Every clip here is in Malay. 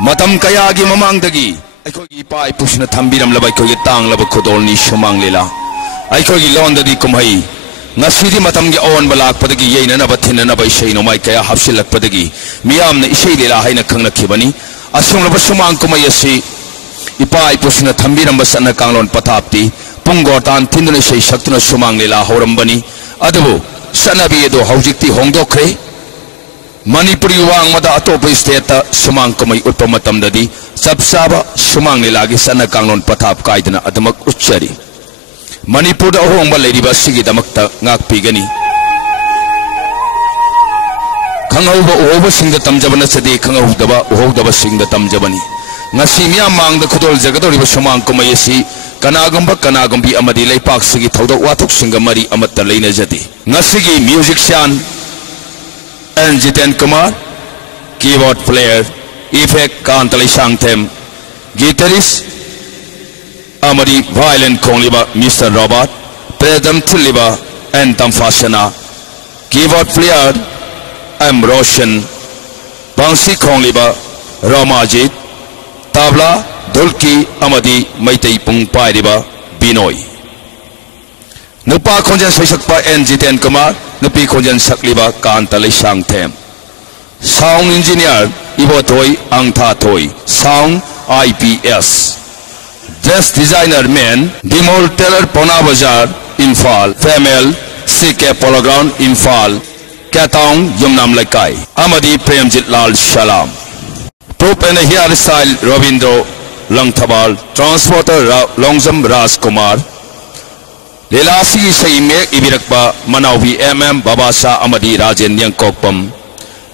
मतम कयागी ममांगदगी अखोगी पाई पुष्ण थंबिरम लबा अखोगी तांगलब खुदोलनी सुमांग लीला अखोगी लोंददी कुमहई ngasidi matamgi awan balak padagi yeina na bathina na bai sei no mai kaya hapsilak padagi miyam na isei lela haina khangna khibani asung laba sumang kumai asi ipai pusna thambiram basana kanglon patapti punggotan tinduna sei saktuna sumang lela horambani adabu sanabi edo haujikti hongdokre manipuri wang mada atopa state ta sumang kumai utpa matamdadi sabsaba sumang lela gi sana kanglon patap kaidana adamak uchari Manipur da ahongba leiriba sigi damakta ngakpigani khangauba uhoba singda tamjabana sade khangauhdaba uhodaba singda tamjabani ngasi miyam mangda khudol jagadoriba sumang kumai asi kanagumbi amadi leipak sigi thodok wathok singa mari amatta leina jati ngasigi musician Jiten Kumar keyboard player effect kantalai sangthem guitarist Amadi violin kongliba Mr. Robert, Predam Tuliba and Tamfashana, keyboard player M. Roshan, Bansi kongliba Ramajit, Tabla Dulki Amadi Maitei Pung Pairiba Binoy. Nupa Konjan Sasakpa and Jiten Kumar, Nupi Konjan Sakliba Kantalai Sangthem. Sound engineer Ibotoi Angtha Toy, Sound IPS. Dress designer men Bimol Tailor Pona Bazar Infal Female CK Polo Ground Infal Katong Yumnam Laikai Amadi Premjit Lal Shalam Pope and hairstyle Robindro Langthabal Transporter Longzam Raj Kumar Lelasi Saime Ibirakpa Manaubi MM Babasa Amadi Rajen Yankokpam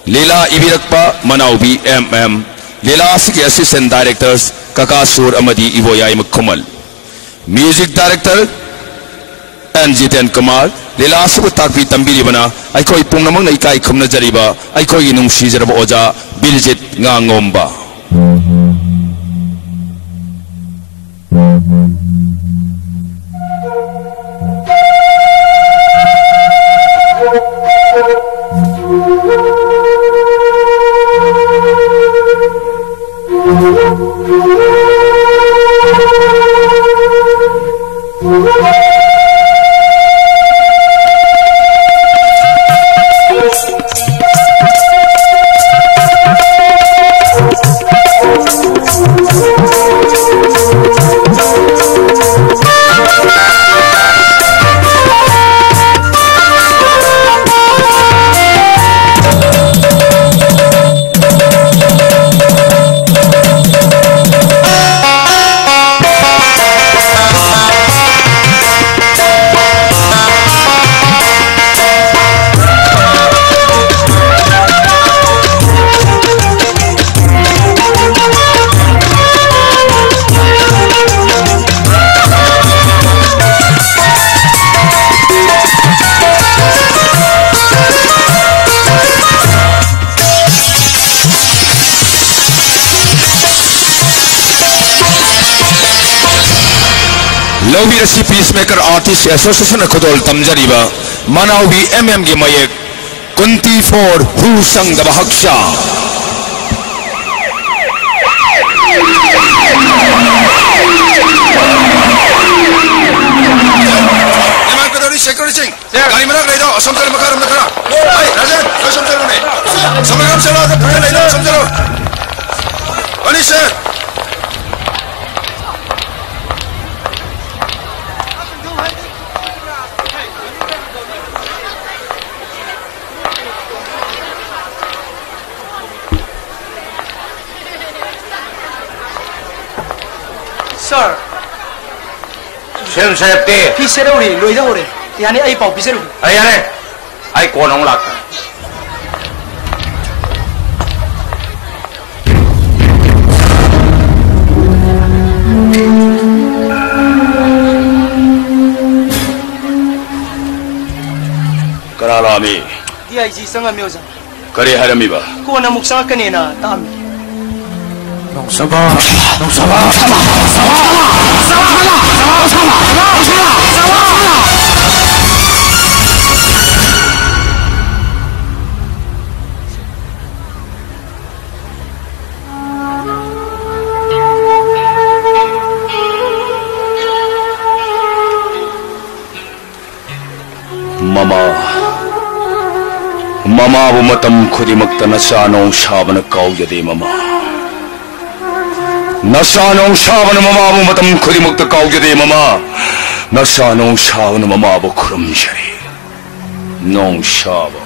Lila Ibirakpa Manaubi MM Lelasi Assistant Directors Kakasur Amadi Ivoyai Mukhumal Music Director Jiten Kumar Lelasu Takpi Tambiri Bana Aikoi Punamang Naikai Kumna Jariba Aikoi Nung Shizarab Oja Biljit Ngangomba Lobby Peacemaker Artist Association Kudol Tamjariba Manaubi MM Gi Mayek Kunti for Hu Sang Dabahaksha Security Gari Mana Raido Samtar Makaram Nakara Hey Rajan Samtar Mane Samaram Sala Raido Samtar Ani sir Sir. Sir, safety. Pisero ri, loida hore. Yani ai pau pisero. Ai ane. Ai konong lak. Karalami. Dia iji sanga myoza. Kari harami ba. Ko na muksa kanina tam. Nong Sabah. mama mama bu matam khudimakta nasanong sabana kaujade mama nasanong sabana mama bu matam khudimakta kaujade mama nasanong sabana mama bu khuramjari nong saba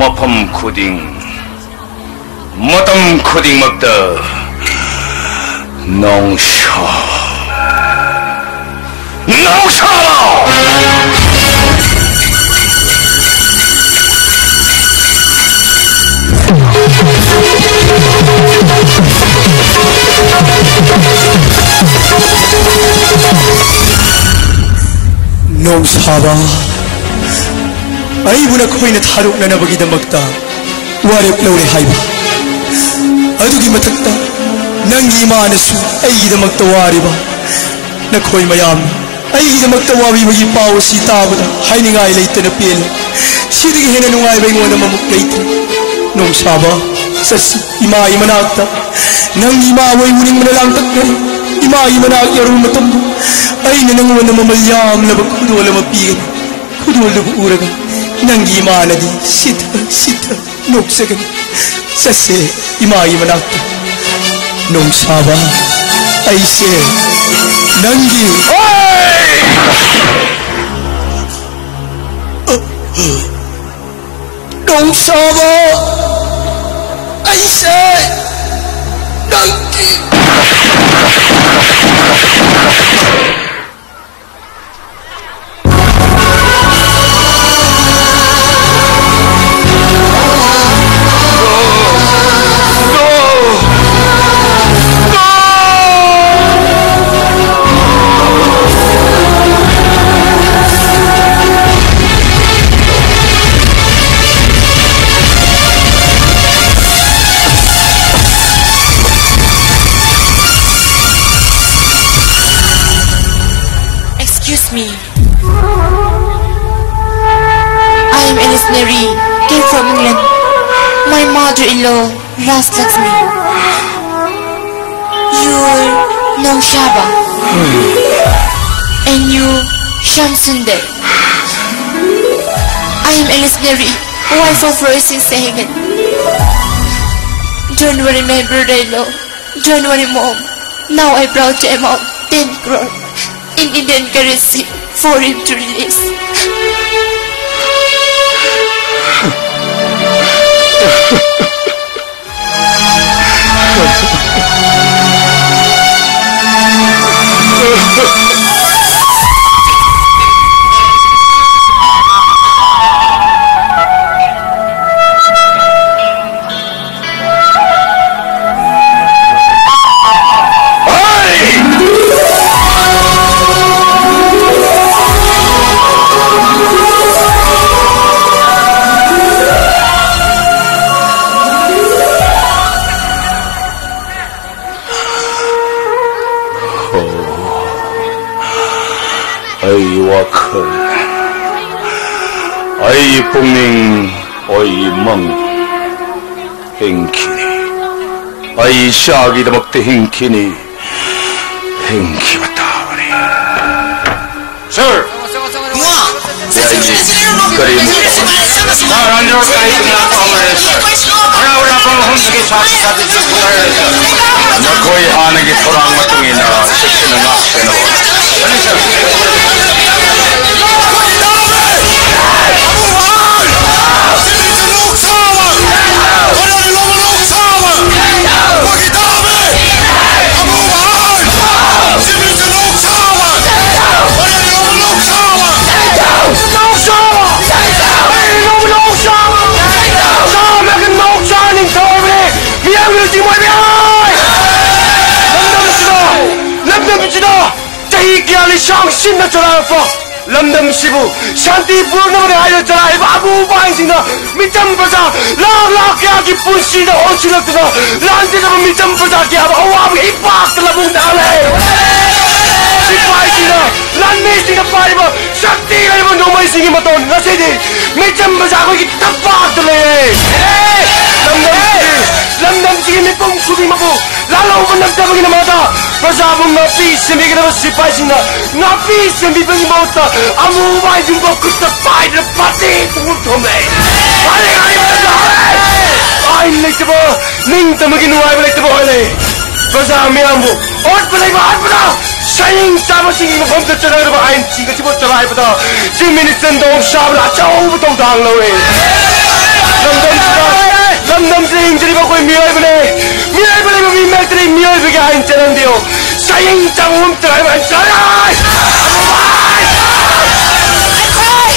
mafam khuding matam khuding makta nong saba Nong Saba, ay muna ko'y natarok na nabagid ang magta, warip lauri haiba. Adugi matagta, nang imanasu, ay gida magtawari ba? Na ko'y mayam, ay gida magtawawi magipawa si tabo na, hay ni ngay layta na pila. Sidig hinanungay ba yung mga mamuklayta? Nong Saba, sa imay manakta, nang imaway uling manalangtak na rin. Imay manakyarong matambo ay nananguan na mamalyam na magkudol na mapigan kudol na buuragan nang imana di sita nuksagan sase imay manakta nong Saba ay se nanggi nong Saba ay se nanggi Mary came from England. My mother-in-law, Ras Lakshmi. You're Nong Saba. And you, Shamsundar. I am Alice Mary, wife of Royce Sahagan. Don't worry, my brother-in-law. Don't worry, mom. Now I brought him out 10 crore in Indian currency for him to release. Ay pungning oy mang hingkini ay siyagi damakti hingkini hingki batawari sir karim naranjo kahit na pamare sir wala pang hundi sa sir nakoy hanagi thorang matungin na section na seno Shamsin na chora po lamdam sibu shanti purna mare ayo chora babu bang sing na micham praja la kya ki punsi na onsilak na lante na micham praja kya awa ipak labung na le sipai sina lan me sing na pai ba shakti ai ba no mai sing maton na se di micham praja ko ki tapak le lamdam sing ni pung subi mabu lalauban nagdabagi na mata pasabong napi simigin na sipaisina napi simibang mata amubay yung bakit pay na pati puntome ay nagtabo ning tamagin nuway nagtabo hali pasami ambo ot palay maat pa na sayang sama sing mo kom ta na ba ay sing ka sibot chalay pa ta si minister dong sabla chaw butong dang lawe Lamdam sa injury ba ko'y miyay ba mamimel ka na yung miyay bigahin siya ng Diyo sayang tangong tayo man saray amumay Akoy!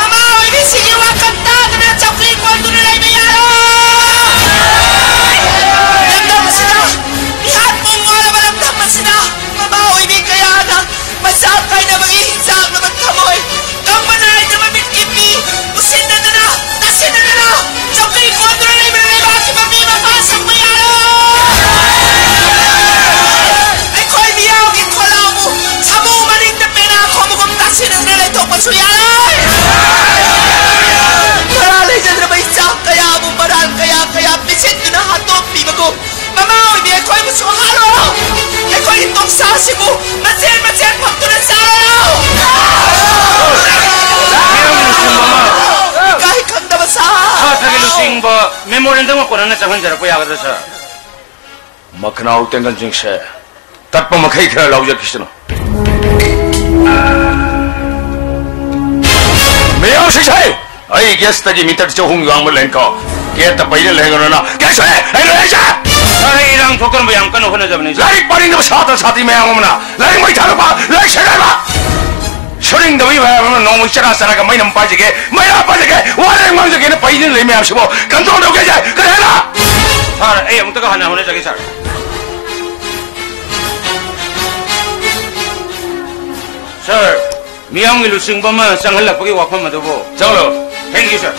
Mama, ibisig yung wakanta na natsakli ko ang tunay na yaro! Lamdam sila! Lihat mo mo alam lamdam man sila! Mama, ibig kaya na masakay na mag-ihinsang naman kamoy! Kang manay na mamit-kipi! Usin na na! Tasin na na! Tsakli ko ang tunay na yaro! Bakit mamimapasang mo yaro! Akoy, miyaw! Gikolaw mo! Sa mo maling na pera ako mo kung tasin ang nalay ito pagsuyaray! Maralay dyan na ba isa? Kaya mo maral kaya pisit ko na hatong piba ko! Mamaw! Hindi ako'y mo suhalo! Ako'y itong sasi mo! Matsen! Pagtunan sa araw! Kahit kang nabasa! Lusing ba memorandum ako na natsahan dyan po yaga sa makanaw tengan jing se tatpa makai kaya lauja kisino mayaw siksay ay guess tagi mitar cho hung yang mo leng ko kaya tapay na leng na guess ay leng siya ay ilang tukar mo yang kano ko na dyan larik pa rin na sati mayang mo na larik may talo pa larik siya ba Shooting the way I know which are Saraka, my name Pajake, my Pajake, what I want to get a pain, let me have some control of Gaja, Kahana. I am to go on a sir. Sir, me only losing Bama, Sangala, Pugwapama to go. Solo, thank you, sir.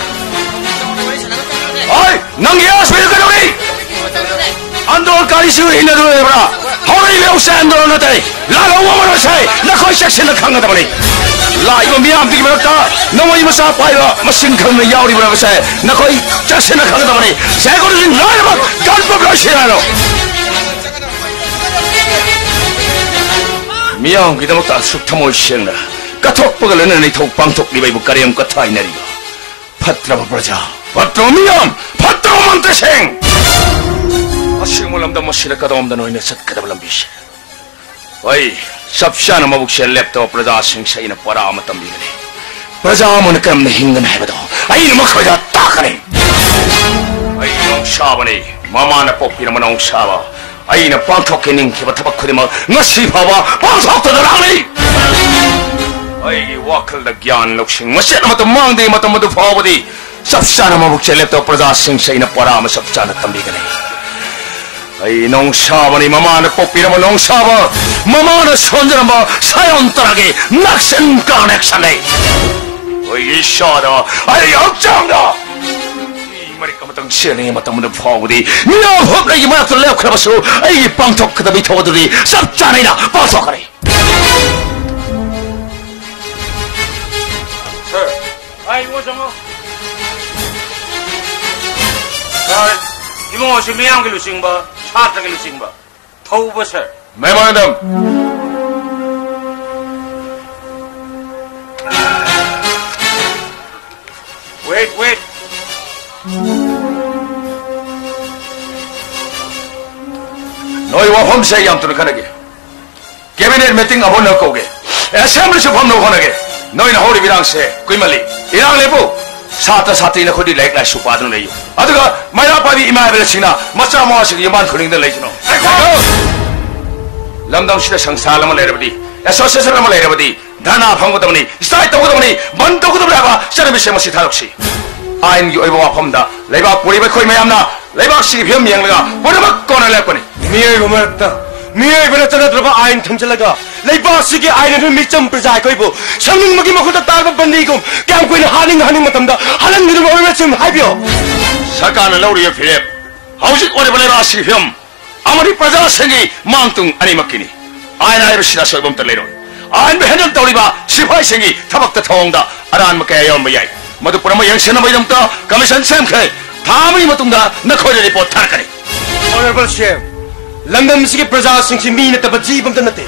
Oi, Nangias, will go away. Ando Karisu in the River. How are you sand on the day? Lala woman say, Nako section the Kanga. Live me, I'm thinking about no one must up by a machine come the Yauri will say, Nako just in the Kanga. Second in Lava, God Publishano. Miang, get out of Sutamo Shinda. Katok Pugalan and it took Pantok Liba Bukarium Katainari. Patra Braja, Patromium, Patrom the Sheng. Simulam the Moshiraka no in a set Katalambish. Oi, Sapshana Mabukshel left off Prazashing say in a Paramatambi. Prazamonakam the Hingan Hebado. I know Mokka Takani. I know Shabani, Mamana Popinaman Shava. I know Pantokin Kivatabakudima, Nasipawa, Pantok to the Rally. I walk the Gyan looking, Maset Monday Matamadu Pavadi. Sapshana Mabukshel left off Prazashing say in a Paramas of Chana Tambigani. Ay nong saba ni mama na popira mo nong saba mama na sonjera mo sayon tarage naksen connection ay oy shada ay yakjang da mari kamatang sene matam na phawdi miya hop lai ma to lep khabasu ay pangthok kada bi thodri sab chanai na paso kare sir ay wo jamo sir imo si miyang ke lusing ba Chata ke lusing ba thau ba sir memorandum wait noi wa hom se yam tu khanage cabinet meeting abon na koge assembly se phom no khanage noi na hori birang se kuimali irang lebu Sata Sati na khudi like la supadun leyo aduga maya pabi ima bel sina macha ma sig yaman khuning da leino lamdam sida sangsal ma leirabdi association ma leirabdi dana phangudamni start togudamni ban togudamra ba service ma sitharoksi ain yu oiba phomda leiba puri ba khoi mayamna leiba sig phim yanglaga purba kona lepani miyai gumarta miyai bela chanadraba ain thamchalaga leiba sig ain nu micham prajai koibu samning magi makhuta tarba bandi gum kyam koina haning matamda halan niru oiba chim haibyo sakana lauri philip hausi ore bela sig phim amari praja sangi mangtung ani makini ain ai sida soibam ta leiro ain behanal tawriba sifai sangi thabak ta thongda aran makaya yom bayai madu purama yangsena baidam ta commission sem khai thamai matungda nakhoi report thar kare honorable chef London से प्रजा सिंह मी नतब जीव अमत नते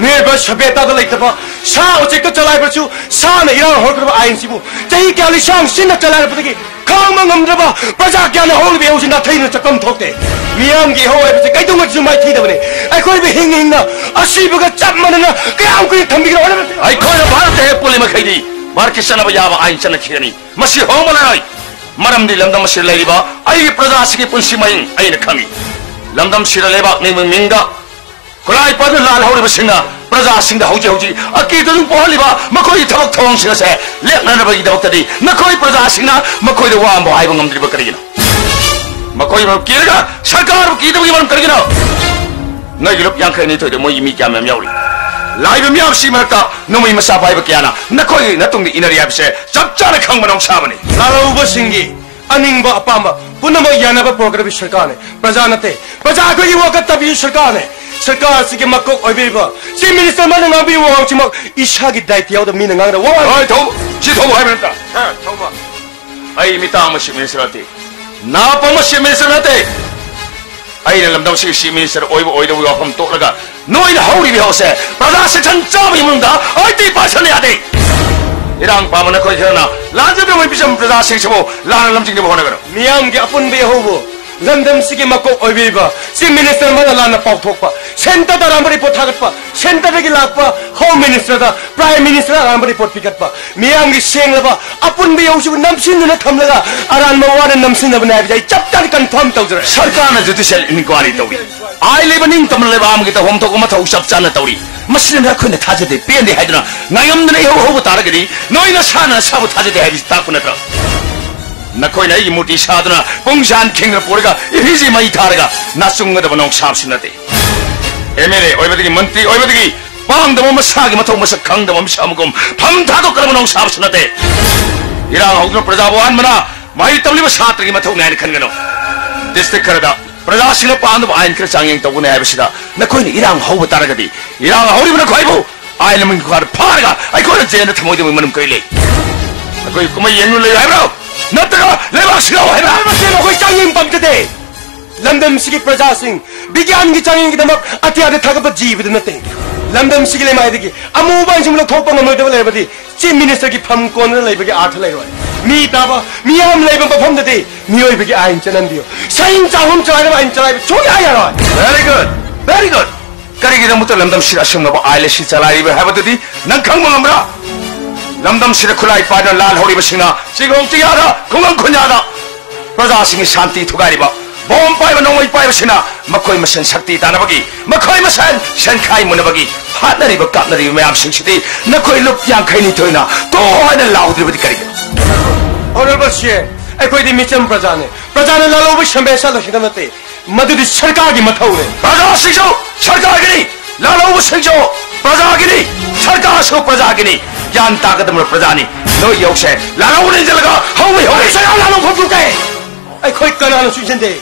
मेरे सभ्यता लेतब सा उचेक चलाइबू सा इरां होब आईन सिबू चाही क्या लिसांग सिन चलाइबदी खांग ngमद्रब प्रजा क्या होब हौजी नाथैन चकम थोते मियाम की होबसे कैदोंगजु माइ थीदबने अखोइब हिंग हिंग असीबग चप मनना कयाम कुइ थंबिग अखोइ भारत हे पुलि मखैदी भारत की सनब याब आईन चनखिरनी मसी होमलाय मरमदी लंदम से लेरिबा आई प्रजा सिगे पुंसी मयिंग आइन खमी लंदम सिर लेबाक नि मिंगदा खुलाई पद लाल हौरिब सिंगा प्रजा सिंग हौजी हौजी अकीदुं पोहलिबा मखोइ थबक थोंग सिंग से लेखनबगी दबतदी नखोइ प्रजा सिंगना मखोइ वा आंबो हाइब ngमद्रिब करिगिना मखोइ म किरगा सरकार कीदबगी मरम करिगिना नगी लुप यांखैनि थोइदे मोइ मी क्याम यावरि लाइब म्याम सि मरका नोमि मसा पाइब क्याना नखोइ नतुंग इनरि याबसे चप चाना खंग मनों साबने लालौब सिंगी अनिंग अपाम पुनम यानब प्रोग्राम सरकार ने प्रजा नते प्रजा को वकत तभी सरकार ने सरकार से मकोक चीफ मिनिस्टर मन नाबी वाचिमक इशा की दायित्व याद मीन ngang वा ओय थौ छि थौ हाय मनता थौमा आई मिता मसी मिनिस्टर अते ना पमसी मिनिस्टर अते आई लमदम सी मिनिस्टर ओइब ओइद वाफम तोलगा नोइन हौरि बिहोसे प्रजा सेक्शन चाबि मुंदा 80% यादे इरांग पामन खोइ खना लाजब मै बिसम प्रजा सिंहबो लान लमजिंग दे होना गरो मियाम के अपन बे होबो लंदन से मकोक ओइबिबा चीफ मिनिस्टर मन लान पाउथोकपा सेंटर दा राम रिपोर्ट थागतपा सेंटर की लापा होम मिनिस्टर दा प्राइम मिनिस्टर राम रिपोर्ट पिकतपा मियाम की सेंगलबा अपन बे होसु नमसिन थमलगा अरान मवान नमसिन बना जाय चप्टर कंफर्म तौजरे सरकार ने जुडिशियल इंक्वायरी तौरी आई लेबनिंग तमले बाम की तहम तो मथौ चपचान तौरी मसिन खने थाजदे पेंदे हाइदना नायमदने हो तारगदी नोइना साना सब थाजदे हाइबि ताकुनत्र नखोइना इ मुटी सादना पुंजान खिंग पोरगा इहिजि मै थारगा नासुंगदब नों साबसिनते एमएलए ओइबदगी मंत्री ओइबदगी पांगदब मसागी मथौ मसक खंगदब मसामगुम फम थादो करब नों साबसिनते इरां हौद्र प्रजावान मना मै तमलिब सात्रगी मथौ नाइन खनगनो डिस्ट्रिक्ट करदा प्रजासिंग पांदब आइन कर चांगिंग तौगने हाइबसिदा नखोइना इरां हौब तारगदी इरां हौरिबना खोइबु आइन मिंग खार फारगा आइखोना जेन थमोइदब मनम कइले नखोइ कुमै येनु ले हाइब्रो नतगा लेबासिलो हैबा मसे कोई चांगिंग पंकदे लंदन से प्रजा सिंह विज्ञान की चांगिंग दमक अत्यादे थगब जीवित नते लंदन से ले माइदगी अमुबान सिंह थोप ngमदब लेबदी चीफ मिनिस्टर की फम कोन लेबगी आठ लेरोय मी ताबा मियाम लेब बफम दते मियोइबगी आइन चनंदियो साइन चाहुम चाइब आइन चाइब छोया यारोय वेरी गुड करिगी दमुत लंदन से असमनब आइलेसी चलाइबे हैबददी नंग खंग ngमरा लमदम सिर खुलाई पाना लाल होरी बसिना सिगों तियारा खुंगम खुन्यादा प्रजा सिंह शांति थुगारिबा बोम पाइबा नोंगै पाइबसिना मखोइ मसन शक्ति तानबगी मखोइ मसन संखाइ मुनबगी हातनरिबा कापनरिबा मयाम सिंहसिदि नखोइ लुप यांखैनि थोइना तो हाना लाउद्रिबदि करिगे ऑनरेबल शेयर अखोइदि मिचम प्रजा ने लालौब संबेसा लखिदमते मदुदि सरकार की मथौ ने प्रजा सिंह सरकार गिनी लालौब सिंह प्रजा गिनी सरकार सो प्रजा गिनी ज्ञान ताकत में प्रजानी नो योगसे लालौ ने जलगा हौवे हौवे सया लालौ फुके अखोइ कनान सुजंदे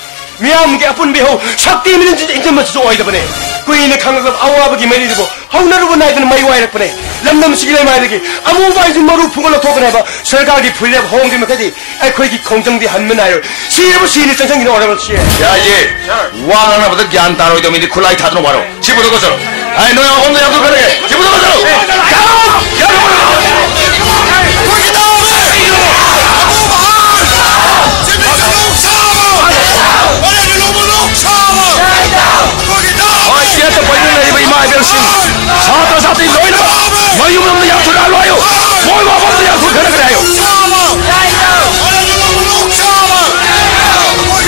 मियाम के अपन बे हो शक्ति मिन इंजम सो ओइदबने कुइन खंगब अवाबगी मेरिदबो हौनरबो नाइदन मै वाइरकपने लमदम सिगले माइदगी अमुबाइ जि मरु फुगल थोकनेबा सरकार की फुइलेब होंगे मखदि अखोइ की खोंजंग दि हनमन आयो सिरबो सिनि चंचंग नि ऑर्डर छिए या ये वांगना बद ज्ञान तारोइ तो मिदि खुलाई थादनो मारो छिबुदो गसो आइ नो होंगे यादो करे छिबुदो गसो साथ साथ लोइन मयूम ने या थुरा लोयो मोय बाबा ने या थुर खड़ करायो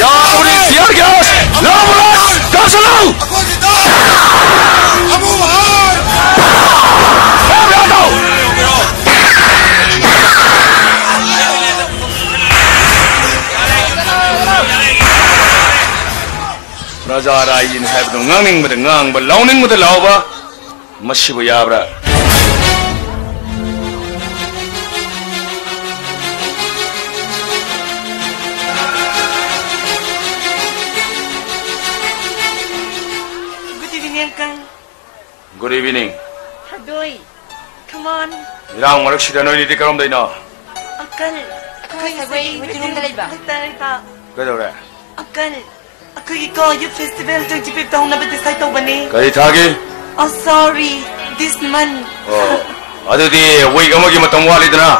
या उरी तियार गैस ला बोला कसलो अबू भाई ए बेटा प्रजा राइन हैब नो ngang बद ngang ब लाउनिंग बद लाउबा मसिबो याब्रा Good evening, Uncle. Good evening. Hadoy, come on. Irang marak sida noi ni karom daina. Uncle, Sabay, may tinong dalay ba? Dalay pa. Kadawra. Uncle, ꯑꯩꯈꯣꯏꯒꯤꯀꯣ ꯌꯨꯠ ꯐꯦꯁꯇꯤꯚꯦꯜ 25 ꯇꯧꯅꯕ ꯗꯤꯁꯥꯏꯗ ꯇꯧꯕꯅꯦ ꯀꯔꯤ ꯊꯥꯒꯤ Oh sorry this month ꯑꯗꯨꯗꯤ ꯋꯤꯛ ꯑꯃꯒꯤ ꯃꯇꯝ ꯋꯥꯠꯂꯤꯗꯅ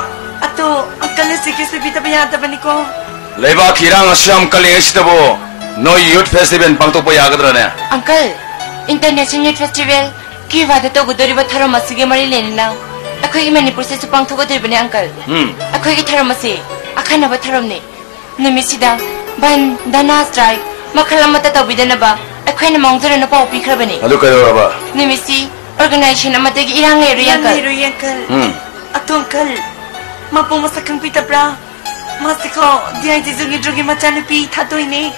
ꯑꯗꯣ ꯑꯪꯀꯜꯅ ꯁꯤꯛꯔꯦꯠ ꯄꯤꯗꯕ ꯌꯥꯗꯕꯅꯤꯀꯣ ꯂꯩꯕꯥꯛꯀꯤ ꯏꯔꯥꯡ ꯑꯁꯤ ꯌꯥꯝ ꯀꯜꯂꯤꯉꯩꯁꯤꯗꯕꯨ ꯅꯣꯏ ꯌꯨꯠ ꯐꯦꯁꯇꯤꯚꯦꯜ ꯄꯥꯡꯊꯣꯛꯄ ꯌꯥꯒꯗ꯭ꯔꯅꯦ Uncle, International Youth Festival Kiwada Togodoriba Taramasi Mari Lenla. Akoi Manipur se Supang Togodribane uncle. Akoi Taramasi, Akanaba Taramni. Nimisida, Ban Dana strike, Makalamata Bidanaba, a kind of mountain and a pop Pikrabani. Look at Raba. Nimisi, organization Amategi Irang area uncle. Atuncle, Mapumasakang Pita Bra, Masiko, the Antizugi Drugi Machanapi, Tatoine.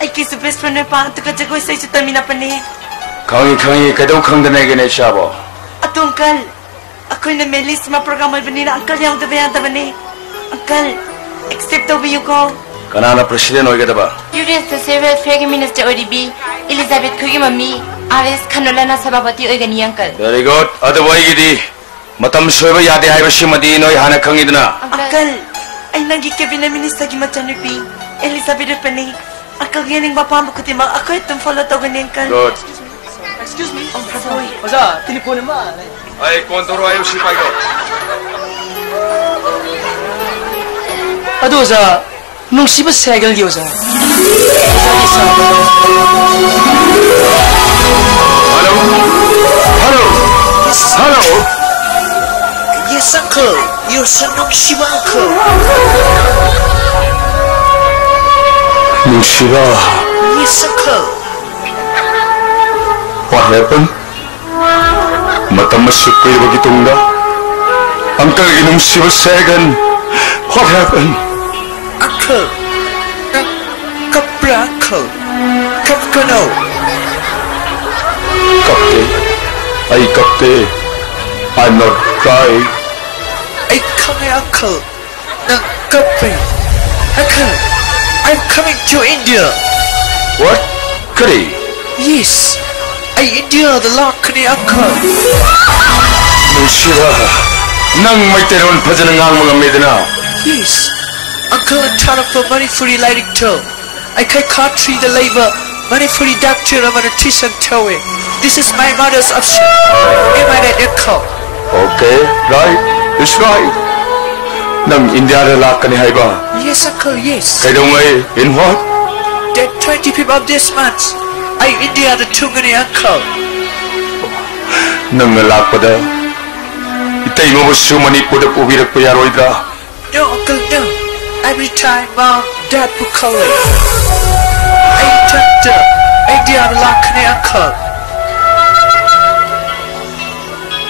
I kiss the best friend of Pan to get a go say to Taminapane. Kangi, Kado Kangane Shabo. Atuncle, a queen of Melisma program of Vanilla, Uncle Young the Vandavane. Uncle, except over you go. Kanana President Ogadaba. You raised the several Fag Minister ODB, Elizabeth Kugimami, Alice Canolana Sababati Ogani uncle. Very good. Otherwise, Matam Soba Yadi Hibashimadi no Hana Kangidna. Uncle, I Nagi Kevin Minister Gimachanapi, Elizabeth Penny. Uncle getting Bapam Kutima, I quite them follow Togan uncle. Good. Excuse me, I'm sorry. Oza, telephone mo. Ay, kontor ayo si Paiko. Ado Oza, nung siba segal gi Oza. Hello. Yes, uncle. You're son of Shiva, uncle. Shiva. Yes, uncle. What happened? Matamasukoy bagitungda. Uncle Inum Shiva Sagan. What happened? Uncle. Kapra, uncle. Kapkano. Kapte. I'm not crying. I come here, uncle. Kapre. Uncle. I'm coming to India. What? Kari? Yes. India, the Lakani uncle. Shiva. Nang may teron pa dyan ang mga medina. Yes. Uncle and Tarapa Manipuri lighting toe. I can country the labor. Manipuri doctor of an artisan toe. This is my mother's option. Am I that uncle? Okay, right. It's right. Nang India na Lakani haiba. Yes, uncle, yes. Kaya ngay, in what? That 25th of this month, I India the too many uncle. Nang nalakpada, itay mo gusto Manipur na pubirak pa yaroidra. No, uncle, no. Every time mom, dad would call it. I turned to India the Lakani uncle.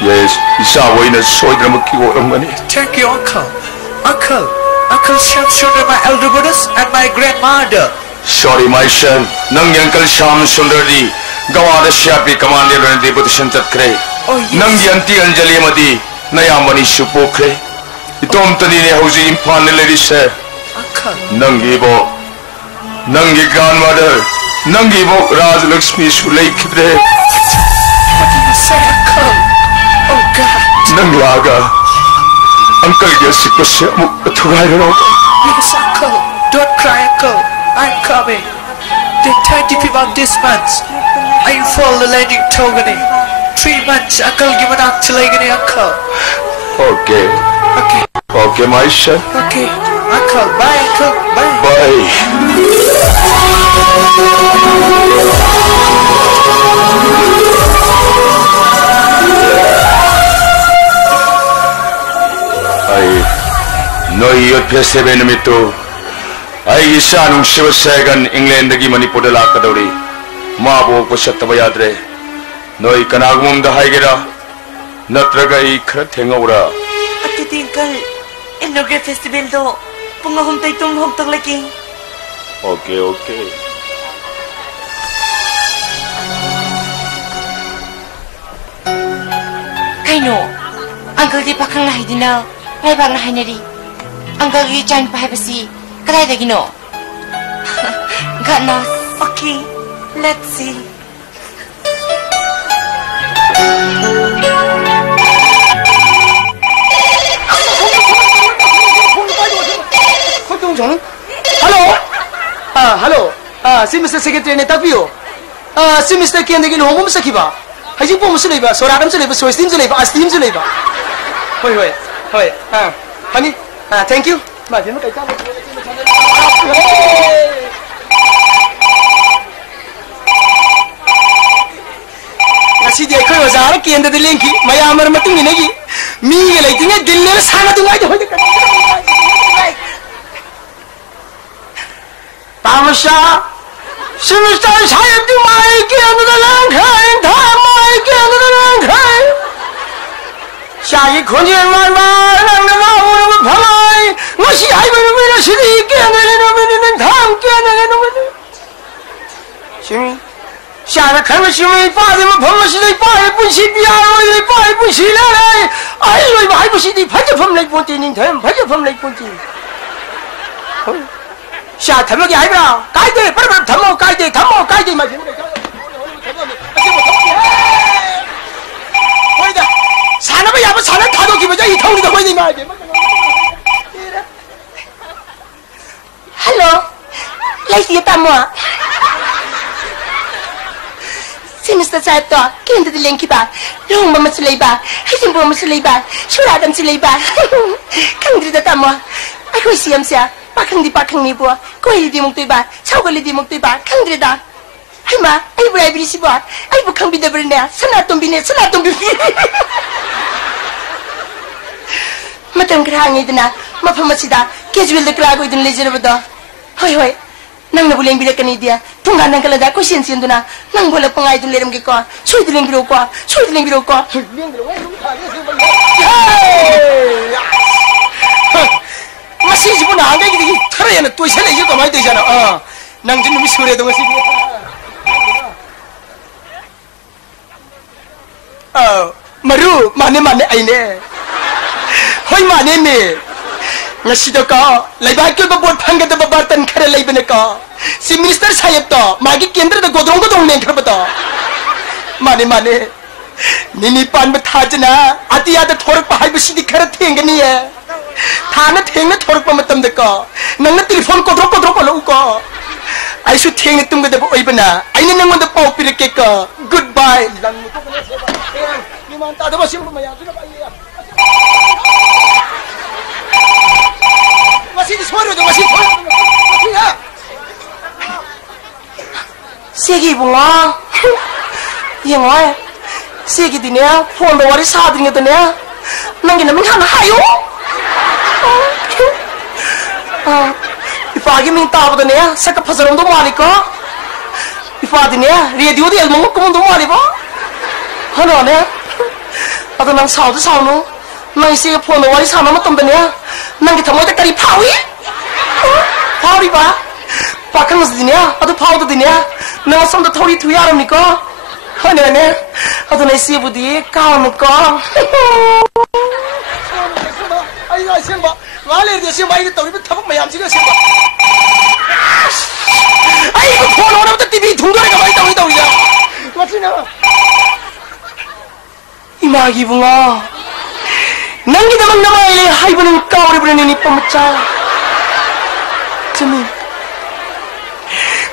Yes, isa way na soy na magkiwarang mani. Thank you, uncle. Uncle Sham shoulder my elder brothers and my grandmother. Sorry, my son. Nang Uncle Sham shoulder di gawa na siya pi commander na deputation tatkre. Oh, yes. Nang Yanti Anjali madi nayamani supokre. Itom tani ne hausi impan nilari se. Uncle. Nang ibo, nang grandmother, nang ibo Raj Lakshmi sulay kidre. What do you say, uncle? Oh God. Nang laga. Uncle Yasi ko siya mukatugay na. Yes, uncle. Don't cry, uncle. I'm coming. The 25th of this month, I fall the landing Togani. 3 months, uncle given up to Lagani, uncle. Okay. Okay, my son. Okay. Uncle, bye, uncle. Bye. Bye. Noi yot festival namito ay isa nung Shiva Sagan England nagi Manipur da lakadori mabo ko sa tabayadre noi kanagmum da haigera natraga I khara thengawra At titingkal, Inaugural Festival do, pungahumtay tumhumtag lagi. Okay. Kaino, Uncle di pakang lahi dina, ay bang lahi nari. Uncle gi chan pa habasi, kalay dagi no. God knows. Okay, let's see. Hello. Hello. सी mister secretary ने ताकबियो सी मिस्टर केंद्र लोंग हम सखीबा हजी पोम से लेबा सोरागम से लेबा सोस्टीम से लेबा अस्टीम से लेबा होय होय होय हनी थैंक यू बाजे में कैसा ngasi dia khoi wazar kendra de lenki mayamar matung ni gi mi ge lai tinga dille sana du ngai de hoy tamasha semester saya du mai kendra lang khai tha mai kendra lang khai shai khonje man ma nang ma mu phamai ngasi ai ba mi na sidi kendra no mi ni tham kendra no mi simi下来看个新闻，把他们碰了是的，把也不是比较的，把也不是来，哎呦，还不是的，拍着碰来不的，你看，拍着碰来不的。下他们给还不啦？改的，不是他们改的，他们改的嘛？会的，啥那么也不啥那他都给不着一头的会的嘛？Hello， 来些大么？Semester saya tu, kita tu lengki ba, long mama sulai ba, hasim mama sulai ba, suradam sulai ba, kang diri tamu, aku siam sia, pakang ni buah, kau di mukti ba, cakap kau di mukti ba, kang diri dah, hai ma, ai berai beri si buat, ai bukan bida berenda, senatum bini, macam kerang itu na, apa masih dah, casual dek lagu itu lejar betul, hoi. Nang na buleng bilakan dia, tunggan nang kalada ko sian tu na, nang bola pengai tu lerem ke ko, suy tu leng biro ko. Masih si pun angkai gitu, thara ya na tu isya lagi kau mai tu isya na, nang jenuh misure tu masih. Maru mana aine, hoi mana ni. ngasi to ka laiba ke ba bot phang ke ba bartan khare lai bene ka si minister sahib to magi kendra to godrong ne khar bata mane nini pan ba thajna atiya to thorak pa hai bi sidi khare thengani ye thana thengna thorak pa matam de ka nang telephone kodrok pa lu ka ai su theng tum ge de oi bana ai ne nang da pau pi ke ka goodbye ni man ta da ba sim ma ya su ba ya masih disuruh tu masih ya segi bunga yang mana segi di ni phone bawa di saat ini tu ni nang kita mungkin hayu ipagi minta apa tu ni sekarang pasar untuk malik ko ipagi ni radio di elmu ko untuk malik ko hano ni atau nang saud no nang isi phone bawa di sana macam tu ni nang kita mau tak kari pawi ba pakang sedinya atau pau tu dinya nang asam tu thori tu yaram ni ko hane atau nasi budi kau muka ayo siang ba wale dia siang ba itu tahu itu thabuk mayam sih siang ba ayo phone orang tu TV thungdo ni kau tahu ya macam mana imagi bunga nang kita nama ini hai bulan kau ni bulan ini pemecah cumi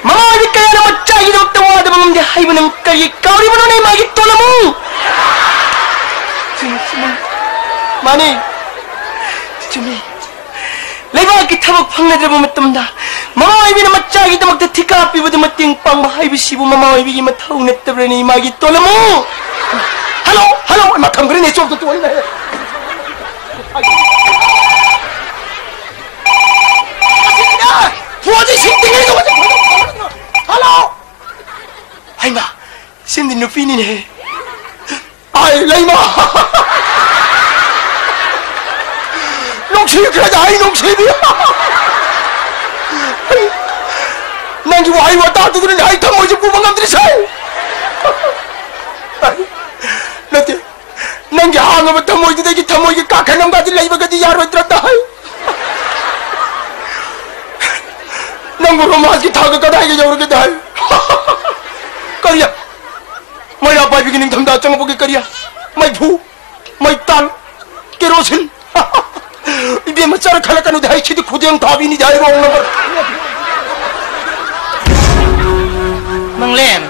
mama ini kaya nama cai itu waktu ada bangam dia hai bulan kau ni bulan ini magi tolamu cumi mani cumi lepas kita buk pangna dia bemutam dah mama ini nama cai itu waktu tika api betul mating pang hai bisibu mama ini gimana tahu net berani magi tolamu halo macam gini cok tu ini Puji sinting itu macam halo, hai ma, sinting nu fini ni, ai lay ma, nong si kerja ai nong si dia, nang jual ai wata tu ni ai kamu je pun ngam terisai, nanti. nang hang ba tamoy de ki tamoy ki kakhanam ga dilai ba gadi yar watra dai nang ro ma ki thag ga dai ge jor ge dai kariya mai apa beginning thanda chang bo ki kariya mai bhu mai tan kerosin ibe ma char khala kanu dai chi khudeng thabi ni dai ro Manglen.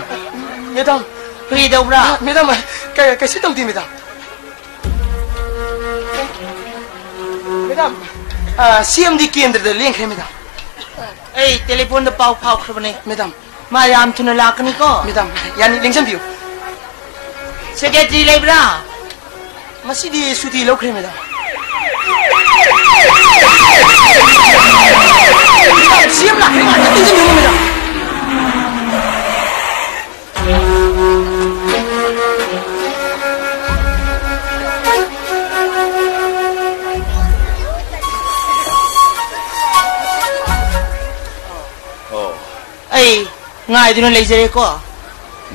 Madam, Kuri daw bra. Madam, कैसे तौदी madam madam CMD केंद्र दे लिंक है madam Ay, telephone da pau kharbane. Madam Mayam tuna lakani ko. Madam यानी लिंक बियो Secretary lay bra. मसीदी सुती लोग है madam CM lakh है लिंक बियो madam Ay, ngai dino lay jere ko.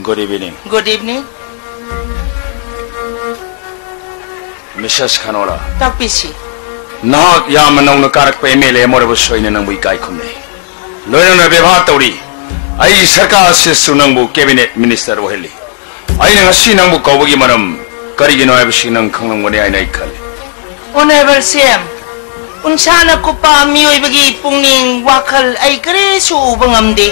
Good evening. Good evening. Mrs. Khanola. Tak pisi. Nahak yamanong nakarak pa MLA mo rabo soy na nang buikay kumne. Loy na bebha tawri. Ay sarkar se sunang bu cabinet minister waheli. Ay nang asinang bu kawagi manam kari ginawa ba sinang kangang wani ay naikal. Honorable CM. Unsana ko pa miyoy bagi pungning wakal ay kare su bangamdi.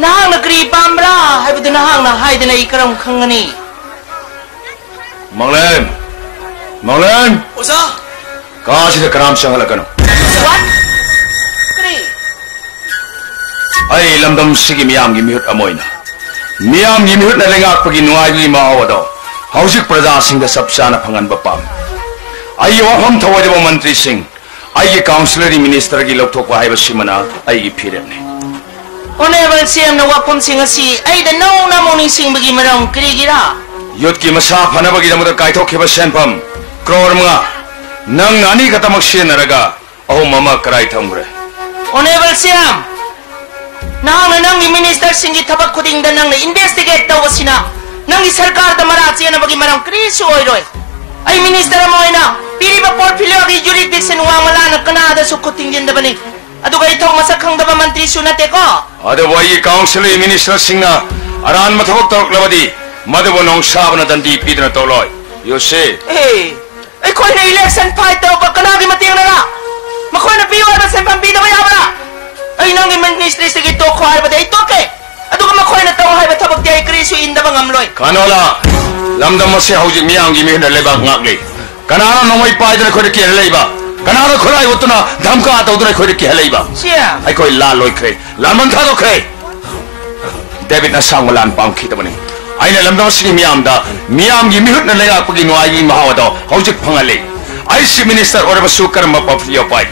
Nahang nagri pambra hay budo nahang na hay din ay karam kangani. Manglen. Manglen. Osa Kasi na karam siyang halakano. What? Kare. Ay lamdam sige miyam gimihut amoy na. Miyam gimihut na lengak paginuay gi maawa daw. Hausik praja sing da sabsa na pangan bapam. Ay waham thawaj ba mantri sing. Ay councilor minister gi lokthok wa hay ba simana ay gi phiret ne. Honorable CM na wapam singasi ay da no na morning sing bagi marang kirigira. Yot ki masa phana bagi da muda kaithok kheba senpam. Crore mga nang nani katamak siya naraga aho mama karay thambre. Honorable CM. Nang nang ni minister singi tabak kuding da nang na investigate daw sina. Nang ni sarkar da maratsi na bagi marang kriso oiroy. Ay minister mo na pili ba portfolio gi jurisdiction wa mala na kanada su kuting din da bani. Adu kay thong masakhang da ba mantri sunate ko. Ado wai councilor minister singna aran mathok torok labadi madabo nong sabna dandi pidna toloy. You say Eh, ay koy na election fight daw ba kanagi mating na na. Makoy na piwa ba sa pambida ba yabra. Ay nang ministry sige to ko ay ba day toke. Adu ka makoy na taw hay ba tabag day kriso inda bang amloy. Kanola lamdam masi haujik miyang gi mihna lebak ngakli. Kanara nomay paidra khode ki leiba. Kanara khorai utuna dhamka atudra khode ki leiba. Sia. Ay koy la loy kre lan man tha do kre. David na sangwalan pang khitabani. Ay na lamdam masi miyam da miyam gi mihut na lega pagi noai gi mahawado haujik phangale. Ay si minister oraba sukar ma paprio pai.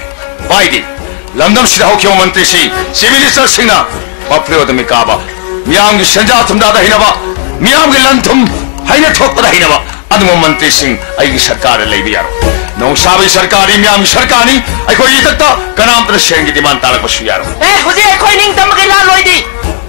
Pai di lamdam sida hokyo mantri si minister singna paprio da mikaba. Miyam gi sanja thumda da hinaba. Miyam gi lanthum haina thok da hinaba. Admo mantri sing ay gi sarkar leibi yaro. Nong sabi sarkari miyam sarkani ay koy itakta kanam tra shengi diman talak pasu yaro. Eh, huji ay koy ning tamagi laloy di.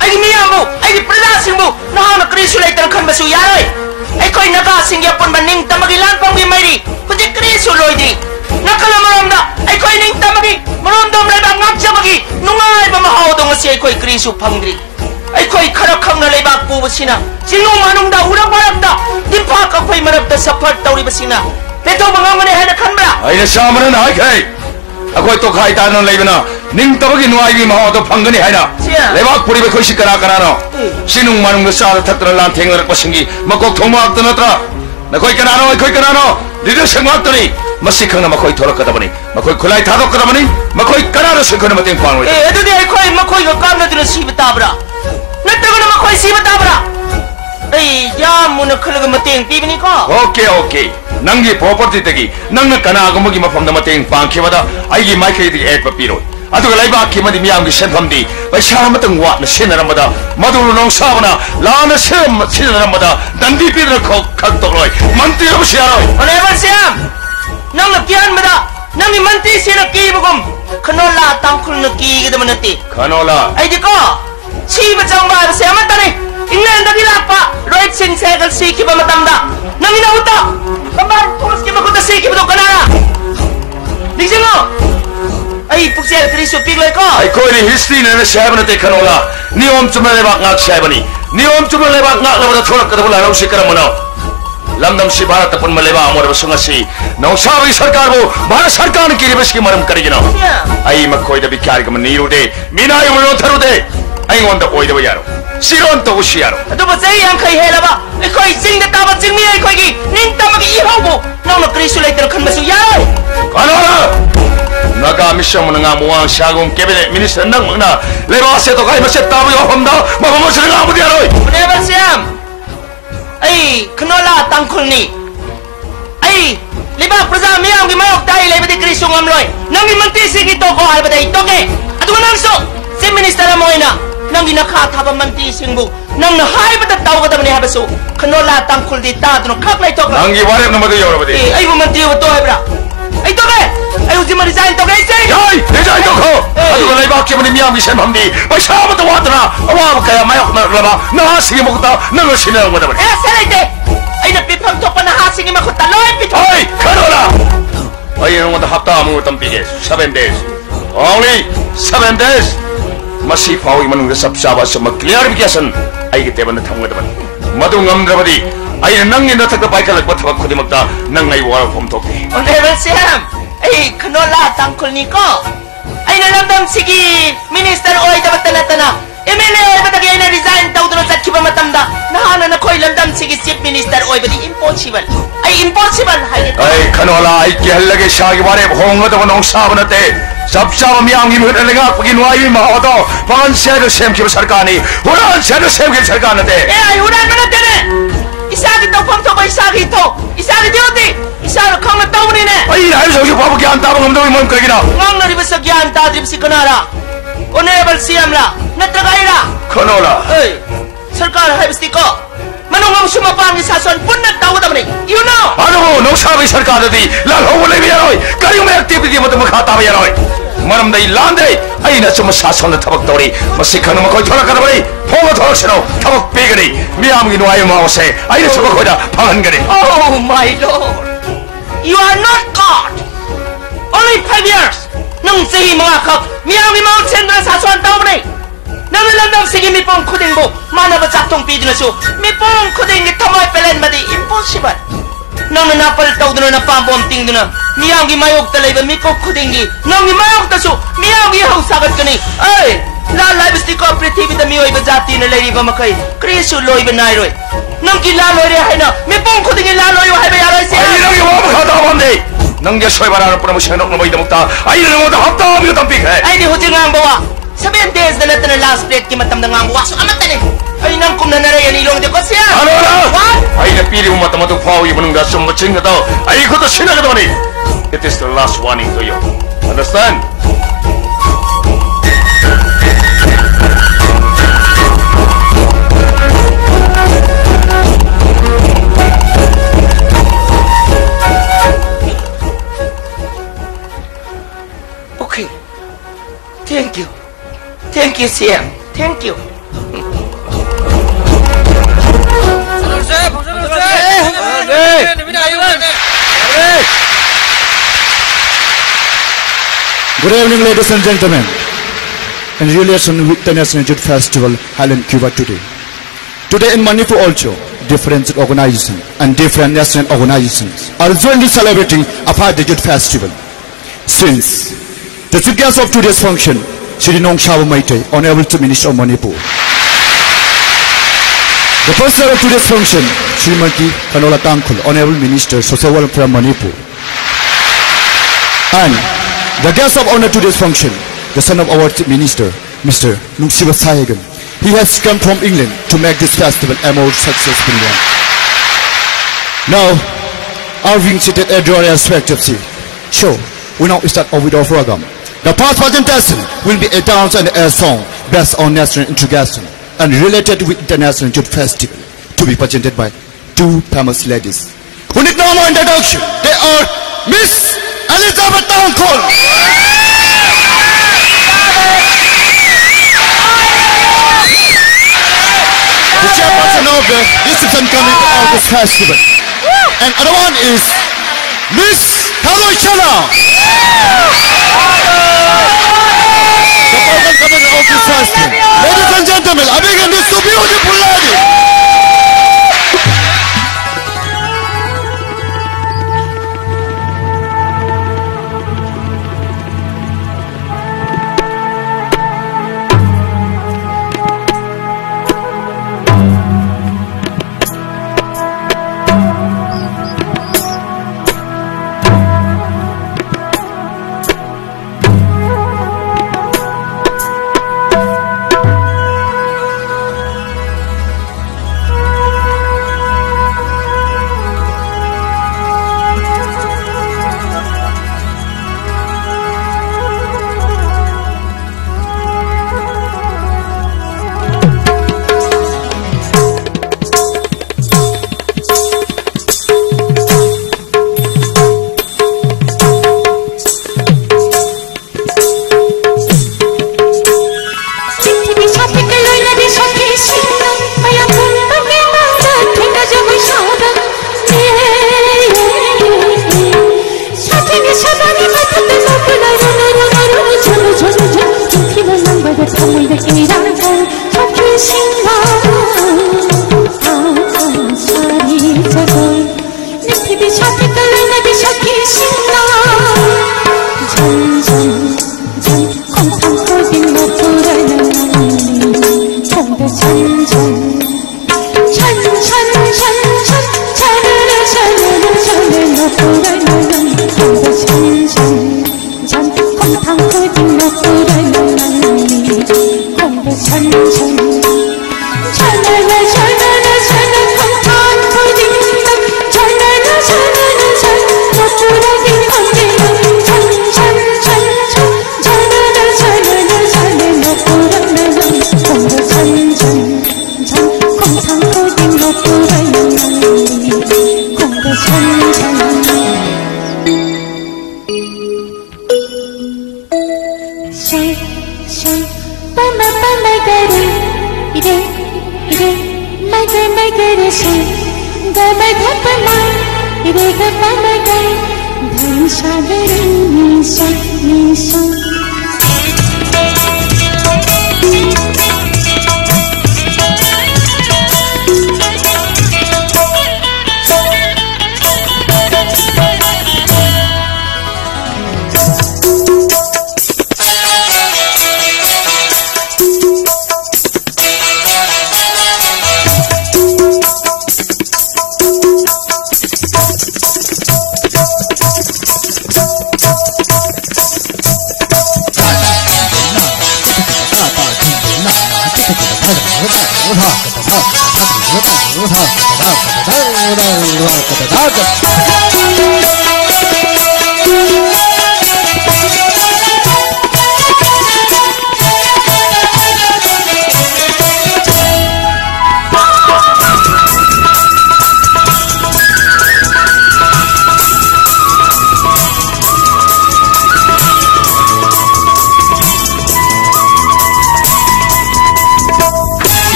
Ay miyamu, ay prasing mo, nahana kriso lay tarkan basu yaroy. Ay koy nakasing yapon maning tamagi lan pang gimayri. Huji kriso loy di. Nakala maramda, ay koy ning tamagi, maramdam lay bang ngaksa bagi. Nungay ba mahawdo nga si ay koy kriso pangri. Ay koy karakang na lay bak po basina. Sinong manong da, urang maramda. Di pa ka koy marabda sa part tawri basina. Ito mga manihan na kanbra. Ay nasama na ay kay. Ako ito kahit anong labi na ning tabagi nuay gi mahawato panggani hay na. Siya. Lebak puri ba koy si kanano. Sinong manong nasa tatra lang tengar pasingi makok thumak tanatra. Na koy kanano. Dito sa matri. Masikang na makoy tolok katabani. Makoy kulay tadok katabani. Makoy kanano sa koy na mating pangwit. Eh, ito di ay koy makoy ka kam na dito si batabra. Nagtago na makoy si batabra. Ay, yan mo na kalaga mating tibini ko. Okay. Nangi property tagi nangna kana agumagi mafam na mating pangkibada aigi maikay di et papiro. Ato galay ba kimadi miyam gi senfam di bai sa matang wa na sinaramada madulu nong sabana la na sinaramada dandi pidra ko khaktoy manti ro siaro. Honorable Siam, nang nagkihan mo da, nang imanti siya nakibagom, kanola tangkul nakikita mo nati. Kanola. Ay di ko, si Bacang ba siya matani, ingnan na dilapa, right sin sekal si kiba matamda, nang inahuta, kamar pulos kiba kuta si kiba do kanara. Digsin mo, ay puksel kriso pigloy ko. Ay ko ni history na siya na te kanola. Ni om chumalebak ngak siya bani. Ni om chumalebak ngak labada thorak kadula raw si karam mo. Lamdam si Bharat tapon maleba amor basunga si nau sabi sarkar bo Bharat sarkar ne kiri beski maram karigina ai makkoi da bikar ka maniru de mina yo tharu de ꯑꯩꯉꯣꯟꯗ ꯑꯣꯏꯗꯕ ꯌꯥꯔꯣ ꯁꯤꯔꯣꯟ ꯇꯧꯕꯁꯨ ꯌꯥꯔꯣ ꯑꯗꯨꯕꯨ ꯆꯍꯤ ꯌꯥꯡꯈꯩ ꯍꯦꯜꯂꯕ ꯑꯩꯈꯣꯏ ꯆꯤꯡꯗ ꯇꯥꯕ ꯆꯤꯡꯃꯤ ꯑꯩꯈꯣꯏꯒꯤ ꯅꯤꯡꯇꯝꯕꯒꯤ ꯏꯍꯧꯕꯨ ꯅꯪꯅ ꯀꯔꯤꯁꯨ ꯂꯩꯇꯅ ꯈꯟꯕꯁꯨ ꯌꯥꯔꯣꯏ ꯀꯅꯥꯅ ꯅꯥꯒꯥ ꯃꯤꯁꯝꯅ ꯉꯥꯡꯕ ꯋꯥꯡꯁꯥꯒꯨꯝ ꯀꯦꯕꯤꯅꯦꯠ ꯃꯤꯅꯤꯁꯇꯔ ꯅꯪꯃꯛꯅ ꯂꯩꯕꯥꯛꯁꯦ ꯇꯣꯈꯥꯏ ꯃꯆꯦꯠ ꯇꯥꯕꯒꯤ ꯋꯥꯐꯝꯗ ꯃꯐꯝ ꯑꯁꯤꯗ ꯉꯥꯡꯕꯗꯤ ꯌꯥꯔꯣꯏ ꯍꯣꯅꯦꯕꯜ ꯁꯤꯑꯦꯝ ꯑꯩ ꯈꯅꯣꯂꯥ ꯇꯥꯡꯈꯨꯜꯅꯤ ꯑꯩ ꯂꯩꯕꯥꯛ प्रजा ꯃꯤꯌꯥꯝꯒꯤ ꯃꯥꯌꯣꯛꯇ ꯑꯩ ꯂꯩꯕꯗꯤ ꯀꯔꯤꯁꯨ ꯉꯝꯂꯣꯏ ꯅꯪꯒꯤ ꯃꯟꯇ꯭ꯔꯤꯁꯤꯡꯒꯤ ꯇꯣꯛꯈꯣ ꯍꯥꯏꯕꯗ ꯑꯩ ꯇꯣꯛꯀꯦ ꯑꯗꯨꯒ ꯅꯪꯁꯨ ꯆꯤꯐ ꯃꯤꯅꯤꯁꯇꯔ ꯑꯃ ꯑꯣꯏꯅ ꯅꯪꯒꯤ ꯅꯈꯥ ꯊꯥꯕ ꯃꯟꯇ꯭ꯔꯤꯁꯤꯡꯕꯨ ꯅꯪꯅ ꯍꯥꯏꯕꯗ ꯇꯧꯒꯗꯕꯅꯤ ꯍꯥꯏꯕꯁꯨ ꯈꯅꯣꯂꯥ ꯇꯥꯡꯈꯨꯜꯗꯤ ꯇꯥꯗꯨꯅ ꯈꯛ ꯂꯩꯊꯣꯛꯈ꯭ꯔꯣ ꯅꯪꯒꯤ ꯋꯥꯔꯦꯞ ꯅꯝꯕꯗ ꯌꯧꯔꯕꯗꯤ ꯑꯩꯕꯨ ꯃꯟꯇ꯭ꯔꯤ ꯑꯣꯏꯕ ꯇꯣꯛ ꯍꯥꯏꯕ꯭ꯔꯥ ꯑꯩ ꯇꯣꯛꯀꯦ ꯑꯩ ꯍꯧꯖꯤꯛꯃꯛ ꯔꯤꯖꯥꯏꯟ ꯇꯧꯒꯦ ꯌꯥꯏ ꯔꯤꯖꯥꯏꯟ ꯇꯧꯈꯣ ꯑꯗꯨꯒ ꯂꯩꯕꯥꯛꯀꯤ ꯑꯃꯗꯤ ꯃꯤꯌꯥꯝꯒꯤ ꯁꯦꯟꯐꯝꯗꯤ ꯄꯩꯁꯥ ꯑꯃꯠꯇ ꯋꯥꯠꯇꯅ ꯑꯋꯥꯕ ꯀꯌꯥ ꯃꯥꯌꯣꯛꯅꯔꯛꯂꯕ ꯅꯍꯥꯁꯤꯡꯒꯤ ꯃꯈꯨꯠꯇ ꯅꯪꯅ ꯁꯤꯟꯅꯔꯝꯒꯗꯕꯅꯤ ꯁꯦ ꯂꯩꯇꯦ ꯑꯩꯅ ꯄꯤꯐꯝ ꯊꯣꯛꯄ ꯅꯍꯥꯁꯤꯡꯒꯤ ꯃꯈꯨꯠꯇ ꯂꯣꯏ ꯄꯤꯊꯣꯛ ꯍꯣꯏ ꯈꯅꯣꯂꯥ ꯑꯩ ꯅꯉꯣꯟꯗ ꯍꯞꯇꯥ ꯑꯃ ꯃꯇꯝ ꯄꯤꯒꯦ 7 days only 7 days मसी फावी मनुंग सब चाबा सम क्लियरिफिकेशन आइगे टेबल थमगदबन मदु ngamdrabadi ai nangni nathak baikal thak khudimakta nang ai war phom thoke honorable CM ai khanola tangkhulni ko ai na lamdam sigi minister oi dabatana tana MLA oi badagi ai na resign tawdro chakhiba matamda nahana na khoi lamdam sigi chief minister oi badi impossible hai ai khanola ai ke hallage shagi bare bhonga nong sabanate सब सब मियांगी मुहर लगा पकी नुआई माहौतो पांच से जो सेम की सरकार ने हुरान से जो सेम की सरकार ने ए हुरान में ते ने इसागी तो फम तो इसागी दियोती इसारो खंग तौनी ने आई हाय जो बाबू ज्ञान ताब ngam मन कगिना ngang na riba sa ज्ञान ता द्रिप सिकनारा honorable CM la natragaira खनोला ए सरकार हाइबस्ती को मनोंगम सुमा पांगी सासन पुन्ना तावदमनी you know अनु नो साबी सरकार दी लाल हो ले बियारोय करियो में एक्टिविटी मत खाता बियारोय मरम दई लांदे अइना सुम सासन थबक तोरी मसिखन म कोइ थोरा करबई फोम थोरा सनो थबक पेगरी मियाम गी नोय मावसे अइना सुम खोदा फगन गरे oh my lord you are not god only 5 years nung sehi mga khap miyaw mi mount sendra sason tawbni nang landam sige mi pong khuding bo mana ba chaktong pidna su mi pong khuding gi thamoy pelen madi impossible nang napal tawduna na pambom tingduna miyaw gi mayok talay mi ko khuding gi nang gi mayok ta su miyaw gi hau sagat kani ay la live stick of prithvi da miyoy ba jati na lay ba makai krisu loy ba nai roi nang gi la loy re haina mi pong khuding gi la loy hai ba yarai se ai nang gi wa ba khata bamde nang ge soy bara promotion nok noi damukta ai nang mo da hapta mi tam pik hai ai di hujing ang bawa 7 days na natin na last plate ki matam na nga ang waso amat tani ay nang kum na naray yan ilong de ko siya Hanola what ai na pili mo matamatu faw ibang ga sum ching ga daw ai ko to sinaga daw ni it is the last warning to you understand okay thank you CM thank you Good evening, ladies and gentlemen. In relation with the National Youth Festival held in Cuba today. Today in Manipur also, different organizations and different national organizations are jointly celebrating about the Youth Festival. Since the chief guest of today's function, Shri Nong Shawa Maitei, Honorable Chief Minister of Manipur. The person of today's function, Srimati Khanola Tangkhul, Honorable Minister, Social Welfare of Manipur. And the guest of honor today's function, the son of our Chief Minister, Mr. Nungsiwa Sayagan. He has come from England to make this festival a more successful one. Now, our being seated at the respective seat. So, we now start off with our program. The first presentation will be a dance and a song based on national integration and related with International Youth Festival, to be presented by two famous ladies. We need no more introduction. They are Miss Elizabeth Tangkhul, the chairperson of the reception committee of this festival, and other one is Miss Kaloy Chala, the present committee of this festival. Ladies and gentlemen, I begin this two beautiful ladies.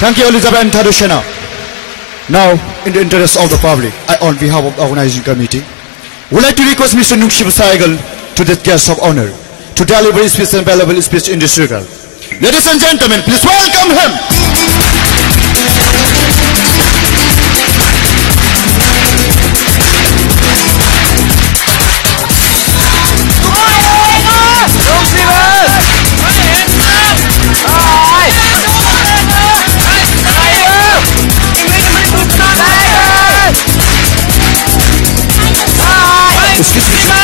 Thank you, Elizabeth and Tadushena. Now, in the interest of the public, I, on behalf of the organizing committee, would like to request Mr. Nungshib Saigal to the guest of honor to deliver his speech and valuable speech in this circle. Ladies and gentlemen, please welcome him. Excuse me, sir.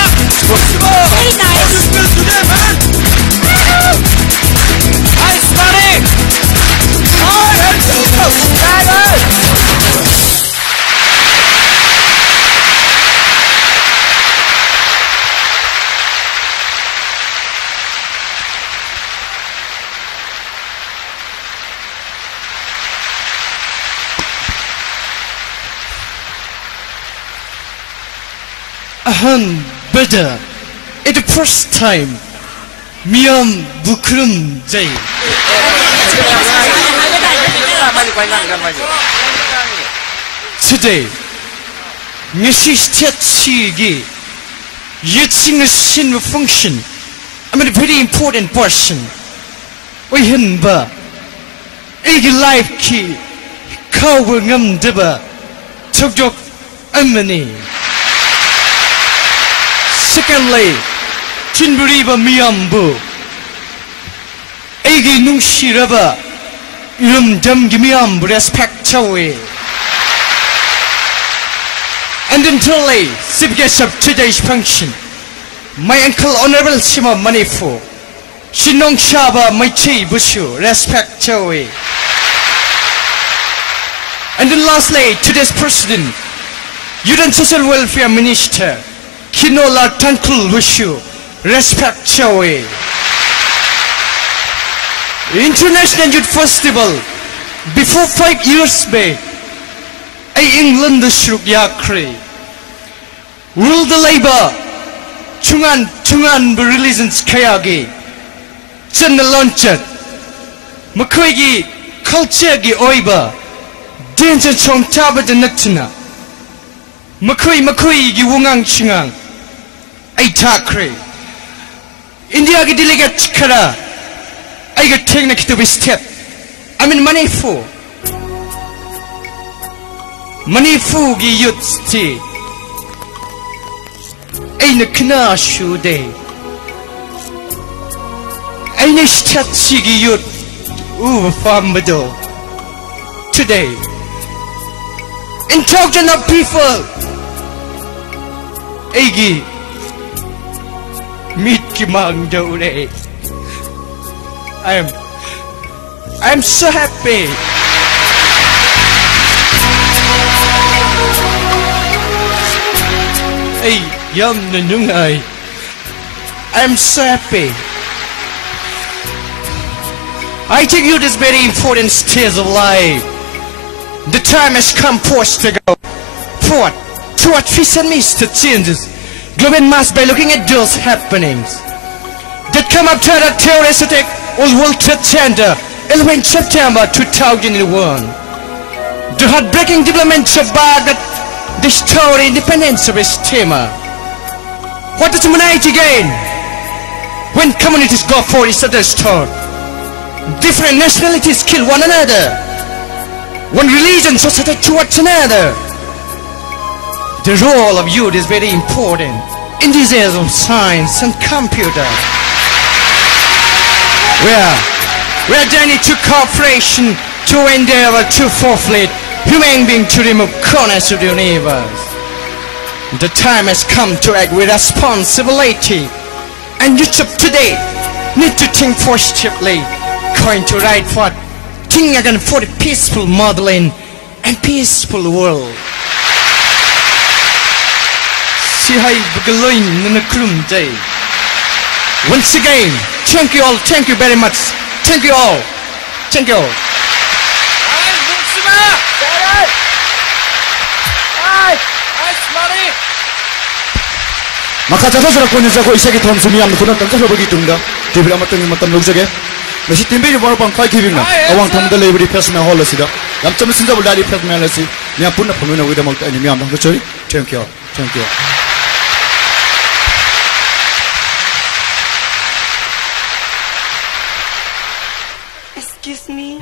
Very nice. Nice, buddy. Beda, it's the first time Miyam Bukrum Jay. Today, Nishishtachi using a sin function. I'm a very important person. We hinba Ig life key Kawangam Deba Tokjok Amani. Secondly, Chinburiba Miyambu Egi Nungshiraba Yum Dam Gimiam respect away. And then thirdly, subject of today's function, my uncle Honorable Sima Manifu Shinong Shaba Maichi Bushu respect away. And then lastly, today's President, Youth and Social Welfare Minister Kinola Tankul Wishu, respect Chawe. International Youth Festival, before 5 years back, England the Shruk Yakri. Rule the labor, Chungan religions Kayagi, Chen the Launchet, Makwegi, Culturegi Oiba, Danger Chong Tabat and Natina, Makui Giwungang Chingang. Ay takre India ki delegate kara ay ga technique to be step I mean money fu gi youth sti ay na kna shu day ay na step gi youth famado today in talking of people ay gi meet Kimang Dore. I'm so happy. Hey, young Nungai. I'm so happy. I think youth is very important stage of life. The time has come for us to go forward toward peace and Mr. changes. Global mass by looking at those happenings that come after the terrorist attack on World Trade Center 11 September 2001. The heartbreaking developments of Baghdad destroyed independence of its tema. What is humanity gain when communities go for each other's thought? Different nationalities kill one another. One religion society towards another. The role of youth is very important in these days of science and computer. Where they need to cooperation to endeavor to fulfill human being to remove corners of the universe. The time has come to act with responsibility, and youth of today need to think positively, going to right for think again for the peaceful modeling and peaceful world. Once again, thank you all, thank you very much, thank you all, thank you all. Maka jatuh sudah punya jago isya kita hamsumi yang berkunang tentang begitu enggak. Dia bilang matang log jage. Masih timbi ni baru pangkai kibing na. Awang tamu dah lebih refresh me hall sida. Yang cuma sinja boleh refresh me lasi. Ni pun nak pemina kita mak ini miam dah sorry. Thank you. Thank you. Excuse me.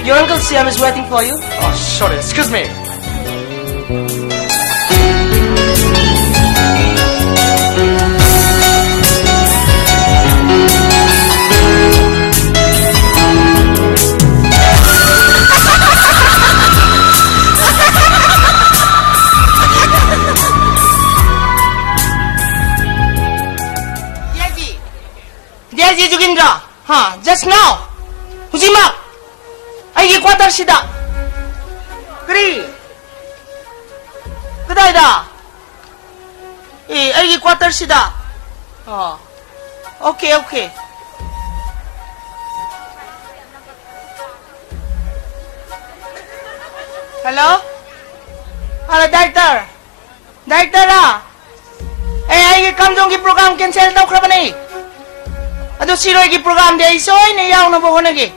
Your Uncle Siam is waiting for you. Oh, sorry. Excuse me. Diaji Jugindra. Just now. Hujimak. Aigi quarter sida. Kri. Kedai dah. Aigi quarter sida. Okay. Hello? Hello, director. Director lah. Aigi kamjong ki program cancel tau kerana ni. Aduh siro ki program dia isoy ni yaw na bohong lagi.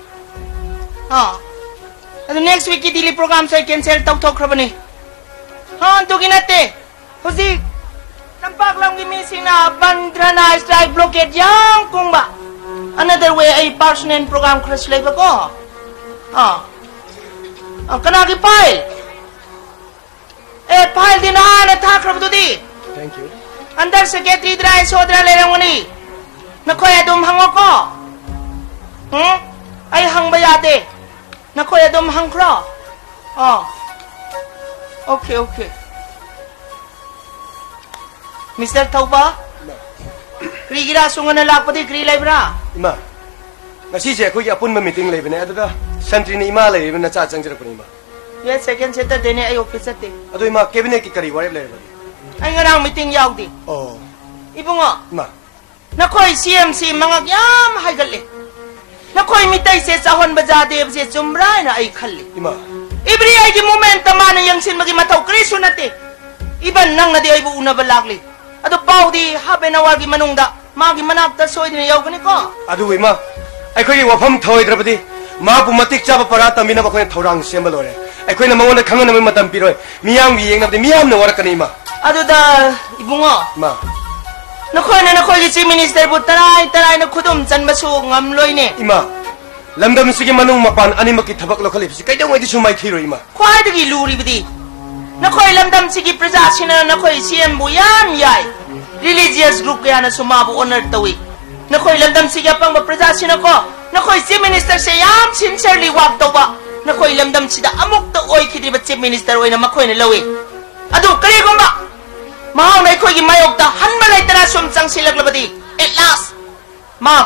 Aduh next week ki dili program soy cancel tau kerana ni. Untuk inate. Husi tampak lang ki missing na Bandrana strike blockade yang kung ba. Another way ay personal program crash live ako. Kana ki file. File din na ta kerana tu di. Thank you. Under secretary dry sodra lerang ni. Nakoy adum hang ako. Ay hang bayate. Nakoy adum hang kro. Okay. Mr. Tauba? Kri gira sungan na lakpati kri live ra. Ima. Ngasi je aku apun meeting live ni. Aduh dah. Santri ni ima live na chat jang jerak pun ima. Yes, second Saturday ni ay office ate. Aduh ima cabinet ki kari warip live. Ay ngarang meeting yaw di. Oh. Ibu nga. Ima. Nakoy CMC mga yam haigal eh. Nakoy mitay se sahon bajade se chumra na ay khali. Ima. Ibri ay gi moment mana yang sin magi mataw kriso nate. Iban nang na di ay bu una balagli. Ado pau di habe na wagi manungda. Magi manakta soy din yaw gani ko. Aduh ima. Ay koy wafam thoy drapadi. Ma bu matik chaba parata mina ba koy thorang sembal ore. Ay koy na mangon na khangan na matam piroy. Miyam gi yeng na miyam na warak kani ima. Ado da ibu nga. Ma. Nakoy ki Chief Minister bu taray na khudum chan basu ngamloi ne. Ima. Lamdam sige manung mapan ani maki thabak lokhali bisi kay dong ay di sumay thiro ima. Khwai dagi luri bidi. Nakoy lamdam sige praja sina nakoy CM bu yam yai. Religious group kaya na sumabu honor tawi. Nakoy lamdam sige pang praja sina ko. Nakoy Chief Minister se yam sincerely wag to ba. Nakoy lamdam sida amok to oy kidi ba Chief Minister oy na makoy na lawi. Adu kali ko ba? Mahal na iko'y gimayog ta hanmalay tara sumsang silag labadi. At last,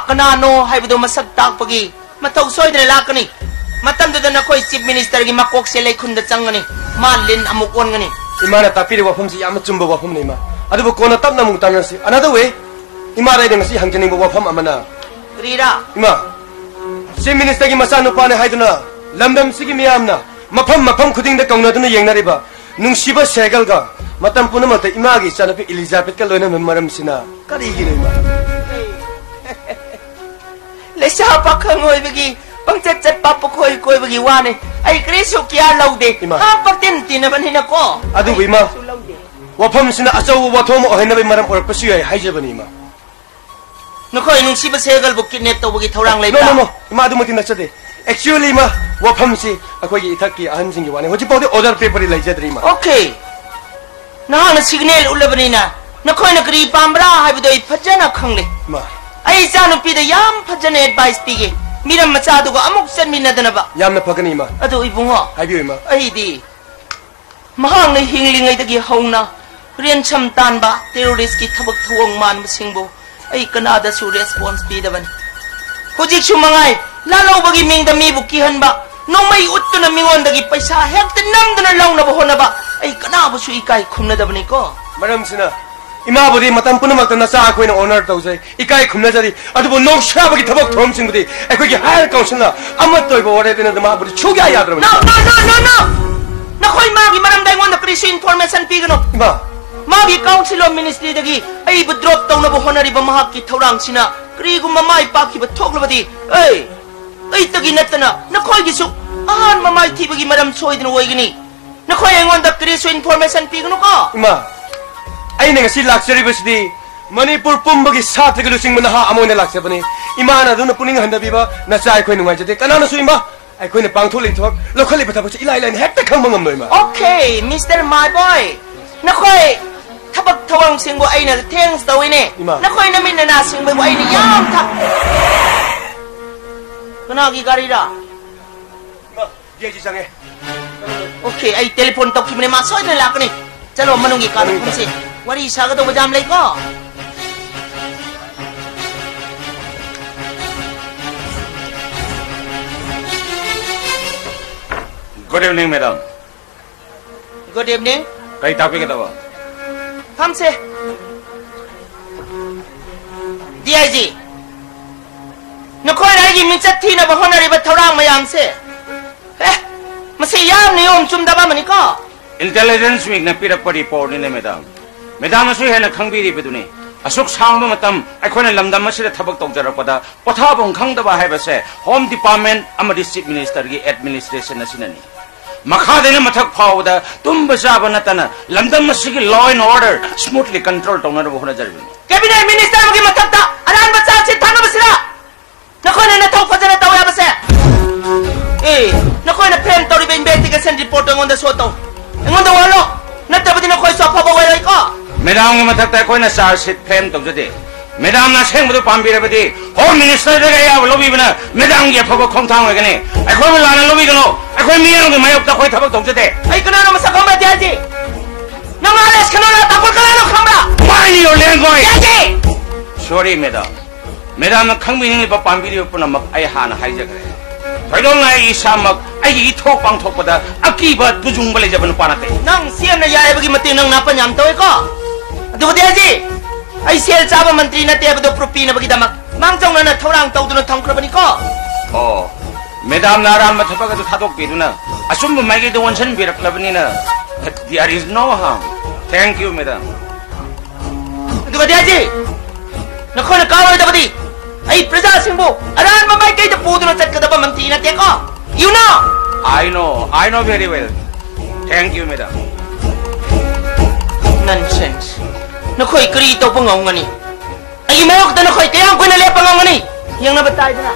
kanano hay bido masagtag pagi matawsoy na lalaka ni. Matamdo na ako'y Chief Minister gimakok sila'y kundatsang nga ni. Malin amukon nga ni. Ima na tapiri wafam si yamat chumba wafam na ima. Ado ba kona tap na mong tangan si. Another way, ima rin nga si hangjaning ba wafam amana. Rira. Ima, Chief Minister gimasano pa na hay na. Lamdam sige miyam na. Mapam kuding na kauna doon na yung nariba. Nung siba segal ka. Matam po naman tayo imagi sana pa Elizabeth ka loy na mamaram sina. Karigi na ima. Lesa pa ka ngoy bagi. Pang chat pa po koy bagi wane. Ay kriso kya law de. Ima. Patinti naman hinako. Ado ba ima? Wapam sina asaw wato mo ohay na ba maram orak pasiyo ay hay jaba ni ima. Nakoy nung siba segal bukit neto bagi taurang lay No. Ima ado mo tinasade. Actually ima, wapam si ako yung itaki ahan singi wane. Hoji pa order paper ilay jadri ima. Okay. Na signal ulabani na. Nakoy nagri pambra hay bidoy pajana khangle. Ma. Ay sanu pida yam pajana advice pige. 미람 마차두고 아목 셋미나드나봐 얌나 파가니 마 아도 이붕어 하이비오 마 아이디 마항의 힝링의덕이 하우나 리엔참 딴바 테러리스트기 타박 투엉만 무싱보 아이 그나다수 레스폰스 비다반 호직 수망아이 라로버기 밍다 미부기 한바 농마이 웃드나 밍원덕이 पैसा 핵드 남드나 라우나보 호나바 아이 그나부수 이까이 쿰나다보니까 마람스나 이마부디 마탐 punamak nasa akoina honor tawjai ikai khumna jari adubo nokshabagi thabak thomsingbudi akoigi higher council na amat toibo waredena dama budi chugya yadra no nakoi magi maramda ingonda krisi information pigano ima magi council of ministry dagi ai bu drop tawna bo honoriba mahakki thorang sina krigumma mai pakhiba thoklabadi ai tagi natana nakoi gisu ahan mamai thibagi maram soidina oigini nakoi ingonda krisi information pigano ko ima aina ngasi laksari basidi manipur pumbagi sathagi lusing manaha amoina laksabani imana duna puning handabiba nacha aikoi nungai jate kanana su ima aikoi ne pangtholi thok lokhali bathabu ilai lai hekta khangma ngam noima okay Mr. My Boy nakoi thabak thawang singbo aina thanks tawine nakoi namin na singbo aina yam tha kanagi garira ma yeji sange okay ai telephone tok kimne ma soy na lakni chalo manungi ka kumsi wari saga to bajam lai ko Good evening, madam. Good evening. Kay topic ito ba? Hamse. DIG. Nakoy na yung minsan tina ba honari ba taurang mayamse? Masiyam ni yung chumdaba maniko. Intelligence week na pirak pa report ni madam. Madam aso yan nakangbiri ba dun eh. Asok sang ba matam ay ko na lamdam masira tabag togjarak pa da patabong kang daba hay ba se Home Department amadi Chief Minister gi administration na sinani. Makade na mathak phawda tum basaba na tana lamdam masigi law and order smoothly control tong na bo na jarbi. Cabinet Minister mo gi matakta aran ba sa sit tano ba sila? Nakoy na taw pa na taw ya ba se? Nakoy na pen to investigation report ng onda soto. Ng onda walo. Natabadi na koy sa pabaway ko. Madam nga matakta ko na sa sit pen to jade. Madam na seng budu pambira badi Home Minister de ya lobby bana madam ge phabo khong thang gane. Ai ko la na lobby gano. Ai ko miyang ge mayop ta koy thabak tong jade. Ai kana na masa kamba diaji. Nang alas kana na tapol kana no khambra. Why you lengoy? Diaji. Sorry madam. Madam na khangmi ni ba pambiri puna mak ai hana haija gare. Thailong ai isamak ai i thok pang thok pada akiba tujung bale jaban panate. Nang siam na yae bagi mati nang napanyam toy ko. Adu diaji. Ai sel chaba mantri na te bado propi na bagi damak. Mangchong na thorang taw dun thangkrabani ko. Oh. Madam na ram mathapa ga thadok piduna. Asum mai ge don san birak labani na. There is no harm. Thank you madam. Adu diaji. Nakona kawai da badi. Ai praja singbo aran mamai kai da pudu na chat ka da ba mantri na te ko. You know. I know very well. Thank you madam. Nonsense. Nakoy kari ito pangong ngani. Ay mayok da nakoy kaya ko na le pangong ngani. Yang nabatay na.